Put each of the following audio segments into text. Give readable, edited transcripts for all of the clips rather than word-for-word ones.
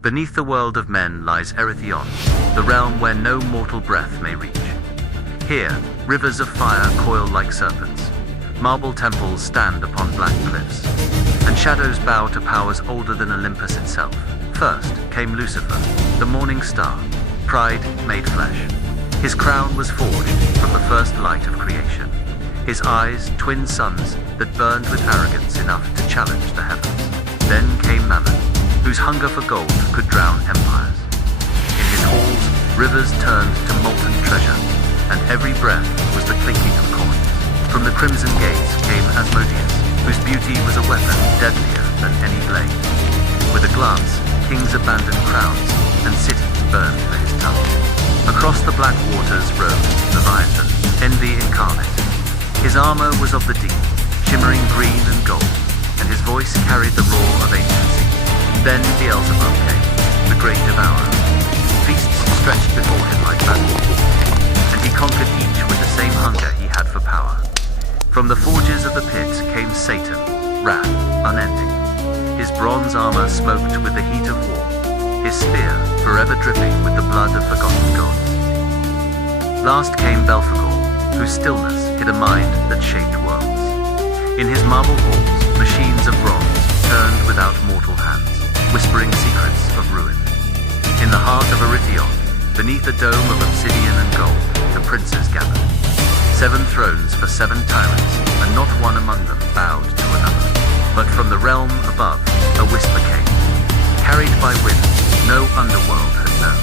Beneath the world of men lies Erythion, the realm where no mortal breath may reach. Here, rivers of fire coil like serpents, marble temples stand upon black cliffs, and shadows bow to powers older than Olympus itself. First came Lucifer, the morning star, pride made flesh. His crown was forged from the first light of creation. His eyes, twin suns that burned with arrogance enough to challenge the heavens. Then came Mammon, whose hunger for gold could drown empires. In his halls, rivers turned to molten treasure, and every breath was the clinking of coins. From the crimson gates came Asmodeus, whose beauty was a weapon deadlier than any blade. With a glance, kings abandoned crowns, and cities burned for his tongue. Across the black waters rode Leviathan, envy incarnate. His armor was of the deep, shimmering green and gold, and his voice carried the roar of agency. Then Beelzebub came, the great devourer. Feasts stretched before him like battles, and he conquered each with the same hunger he had for power. From the forges of the pit came Satan, wrath unending. His bronze armor smoked with the heat of war, his spear forever dripping with the blood of forgotten gods. Last came Belphegor, whose stillness hid a mind that shaped worlds. In his marble halls, machines of bronze turned without mortal hands, whispering secrets of ruin. In the heart of Erythion, beneath a dome of obsidian and gold, the princes gathered. 7 thrones for 7 tyrants, and not one among them bowed to another. But from the realm above, a whisper came. Carried by wind, no underworld had known.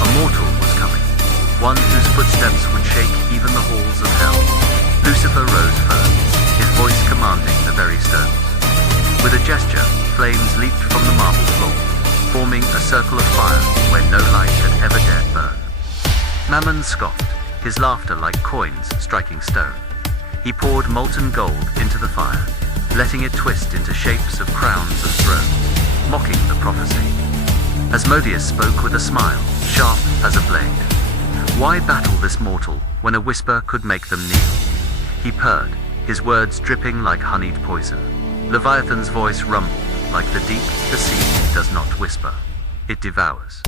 A mortal was coming, one whose footsteps would shake even the halls of hell. Lucifer rose first, his voice commanding the very stones. With a gesture, flames leaped from the marble floor, forming a circle of fire where no light had ever dared burn. Mammon scoffed, his laughter like coins striking stone. He poured molten gold into the fire, letting it twist into shapes of crowns and thrones, mocking the prophecy. Asmodeus spoke with a smile, sharp as a blade. Why battle this mortal when a whisper could make them kneel? He purred, his words dripping like honeyed poison. Leviathan's voice rumbled like the deep the sea does not whisper. It devours.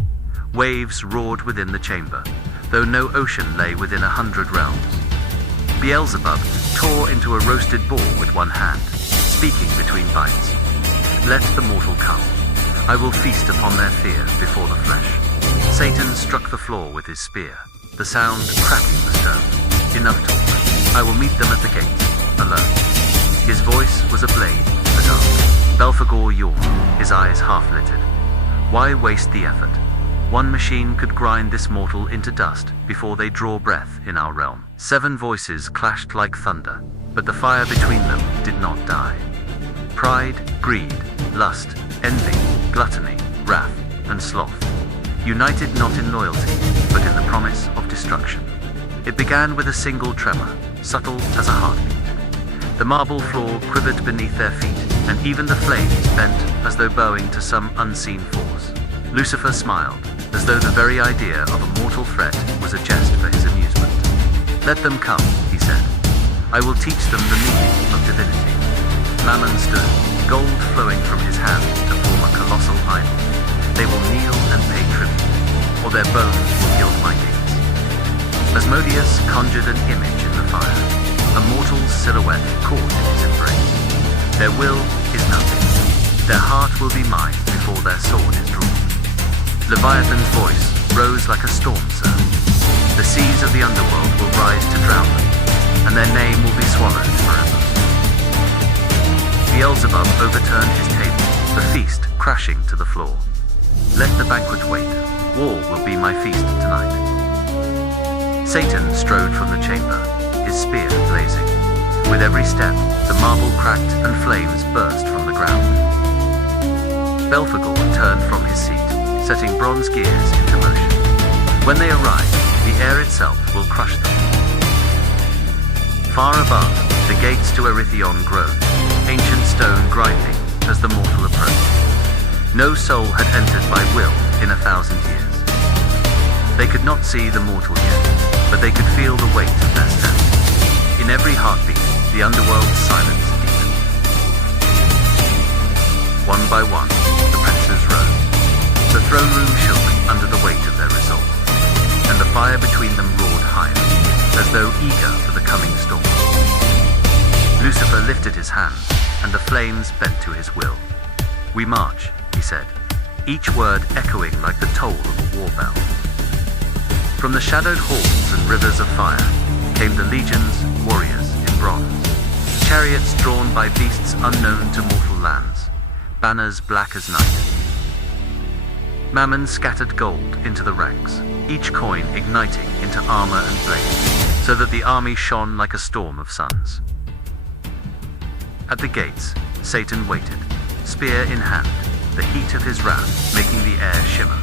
Waves roared within the chamber, though no ocean lay within 100 realms. Beelzebub tore into a roasted boar with one hand, speaking between bites. Let the mortal come. I will feast upon their fear before the flesh. Satan struck the floor with his spear, the sound cracking the stone. Enough talk. I will meet them at the gates, alone. His voice was a blade, a dark. Belphegor yawned, his eyes half-littered. Why waste the effort? One machine could grind this mortal into dust before they draw breath in our realm. 7 voices clashed like thunder, but the fire between them did not die. Pride, greed, lust, envy, gluttony, wrath, and sloth, united not in loyalty, but in the promise of destruction. It began with a single tremor, subtle as a heartbeat. The marble floor quivered beneath their feet, and even the flames bent as though bowing to some unseen force. Lucifer smiled, as though the very idea of a mortal threat was a jest for his amusement. Let them come, he said. I will teach them the meaning of divinity. Mammon stood, gold flowing from his hand to form a colossal idol. They will kneel and pay tribute, or their bones will gild my gates. Asmodeus conjured an image in the fire, a mortal's silhouette caught in his embrace. Their will is nothing. Their heart will be mine before their sword is drawn. Leviathan's voice rose like a storm surge. The seas of the underworld will rise to drown them, and their name will be swallowed forever. Beelzebub overturned his table, the feast crashing to the floor. Let the banquet wait. War will be my feast tonight. Satan strode from the chamber, his spear blazing. With every step, the marble cracked and flames burst from the ground. Belphegor turned from his seat, setting bronze gears into motion. When they arrive, the air itself will crush them. Far above, the gates to Erythion groaned, ancient stone grinding as the mortal approached. No soul had entered by will in 1,000 years. They could not see the mortal yet, but they could feel the weight of their steps. In every heartbeat, the underworld's silence deepened. One by one, the princes rose. throne room shook under the weight of their resolve, and the fire between them roared higher, as though eager for the coming storm. Lucifer lifted his hand, and the flames bent to his will. "We march," he said, each word echoing like the toll of a war bell. From the shadowed halls and rivers of fire came the legions, warriors in bronze, chariots drawn by beasts unknown to mortal lands, banners black as night. Mammon scattered gold into the ranks, each coin igniting into armor and blade, so that the army shone like a storm of suns. At the gates, Satan waited, spear in hand, the heat of his wrath making the air shimmer.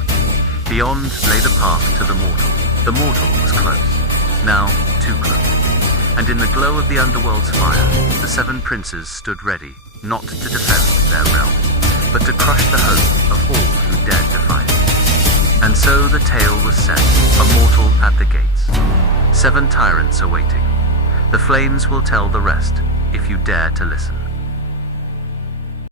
Beyond lay the path to the mortal. The mortal was close, now too close. And in the glow of the underworld's fire, the seven princes stood ready, not to defend their realm, but to crush the hope of all who dared defy it. And so the tale was set, a mortal at the gates. 7 tyrants awaiting. The flames will tell the rest, if you dare to listen.